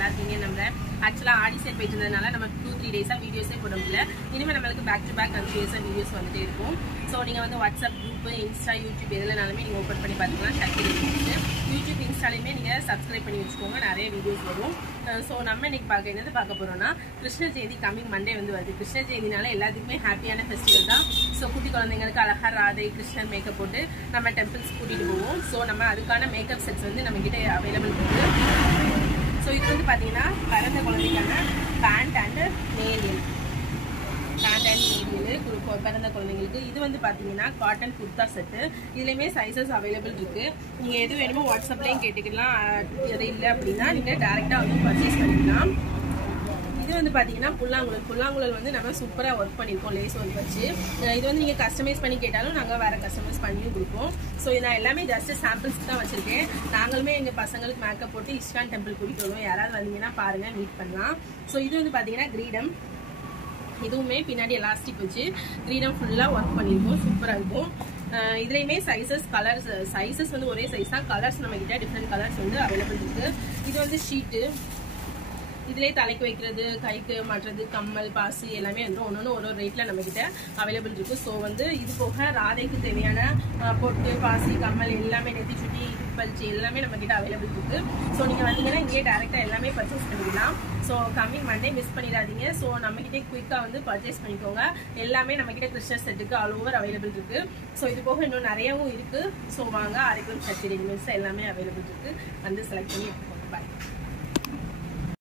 நல்லா இருக்கீங்க நம்புறேன். ஆக்சுவலா ஆடி சேல் பேஜ் இருந்ததுனால நம்ம 2-3 டேஸா வீடியோஸே போட முடியல. இனிமேல் நம்மளுக்கு பேக் டு பேக் கண்டினியூஸா வீடியோஸ் வந்துட்டே இருக்கும். ஸோ நீங்க வந்து வாட்ஸ்அப் குரூப், இன்ஸ்டா, யூடியூப் எதுலனாலுமே நீங்க ஓப்பன் பண்ணி பார்த்துக்கலாம். சக்தி யூடியூப் இன்ஸ்டாலையுமே நீங்க சப்ஸ்கிரைப் பண்ணி வச்சுக்கோங்க, நிறைய வீடியோஸ் வரும். ஸோ நம்ம இன்னைக்கு பார்க்க போறோம்னா கிருஷ்ண ஜெயந்தி கம்மிங் மண்டே வந்து வருது. கிருஷ்ண ஜெயந்தினால எல்லாத்துக்குமே ஹாப்பியான ஃபெஸ்டிவல் தான். ஸோ குட்டி குழந்தைங்களுக்கு அழகா ராதை கிருஷ்ணன் மேக்கப் போட்டு நம்ம டெம்பிள்ஸ் கூட்டிட்டு போவோம். ஸோ நம்ம அதுக்கான மேக்கப் செட்ஸ் வந்து நம்ம கிட்ட அவைலபிள் இருக்கு. ஸோ இது வந்து பார்த்தீங்கன்னா பிறந்த குழந்தைக்கான பேண்ட் அண்ட் நேரியல், பிறந்த குழந்தைங்களுக்கு. இது வந்து பார்த்தீங்கன்னா காட்டன் குர்தா செட்டு. இதுலேயுமே சைஸஸ் அவைலபிள் இருக்கு. நீங்கள் எது வேணுமோ வாட்ஸ்அப்லேயும் கேட்டுக்கலாம். எது இல்லை அப்படின்னா நீங்கள் டேரெக்டாக வந்து பர்ச்சேஸ் பண்ணிக்கலாம். இது வந்து பார்த்தீங்கன்னா புல்லாங்குழல் வந்து நம்ம சூப்பராக ஒர்க் பண்ணியிருக்கோம் லேஸ் ஒர்க் வச்சு. இது வந்து நீங்கள் கஸ்டமைஸ் பண்ணி கேட்டாலும் நாங்கள் வேறு கஸ்டமைஸ் பண்ணியும் கொடுப்போம். ஸோ நான் எல்லாமே ஜஸ்ட் சாம்பிள்ஸ்க்கு தான் வச்சுருக்கேன். நாங்களுமே எங்கள் பசங்களுக்கு மேக்கப் போட்டு இஸ்கான் டெம்பிள் கூட்டிகிட்டு வருவோம். யாராவது வந்தீங்கன்னா பாருங்கள், மீட் பண்ணலாம். ஸோ இது வந்து பார்த்தீங்கன்னா கிரீடம். இதுவுமே பின்னாடி எலாஸ்டிக் வச்சு கிரீடம் ஃபுல்லாக ஒர்க் பண்ணியிருக்கோம், சூப்பராக இருக்கும். இதுலேயுமே சைஸஸ் வந்து ஒரே சைஸ் தான். கலர்ஸ் நம்ம கிட்ட டிஃப்ரெண்ட் கலர்ஸ் வந்து அவைலபிள் இருக்குது. இது வந்து ஷீட்டு. இதுலேயே தலைக்கு வைக்கிறது, கைக்கு மாட்டுறது, கம்மல், பாசி எல்லாமே வந்து ஒன்று ஒரு ரேட்டில் நம்மக்கிட்ட அவைலபிள் இருக்குது. ஸோ வந்து இது போக ராதைக்கு தேவையான பொட்டு, பாசி, கம்மல் எல்லாமே, நெத்தி சுட்டி, பல்ச்சி எல்லாமே நம்மக்கிட்ட அவைலபிள் இருக்குது. ஸோ நீங்கள் வந்தீங்கன்னா இங்கேயே டேரெக்டாக எல்லாமே பர்ச்சேஸ் பண்ணிக்கலாம். ஸோ கம்மிங் மண்டே மிஸ் பண்ணிடாதீங்க. ஸோ நம்மக்கிட்டே குயிக்காக வந்து பர்ச்சேஸ் பண்ணிக்கோங்க. எல்லாமே நம்மக்கிட்ட கிருஷ்ணர் செட்டுக்கு ஆல் ஓவர் அவைலபிள் இருக்குது. ஸோ இது போக இன்னும் நிறையவும் இருக்குது. ஸோ வாங்க, அரைக்கும் சக்தி ரெடிமேட்ஸ் எல்லாமே அவைலபிள் இருக்குது, வந்து செலக்ட் பண்ணி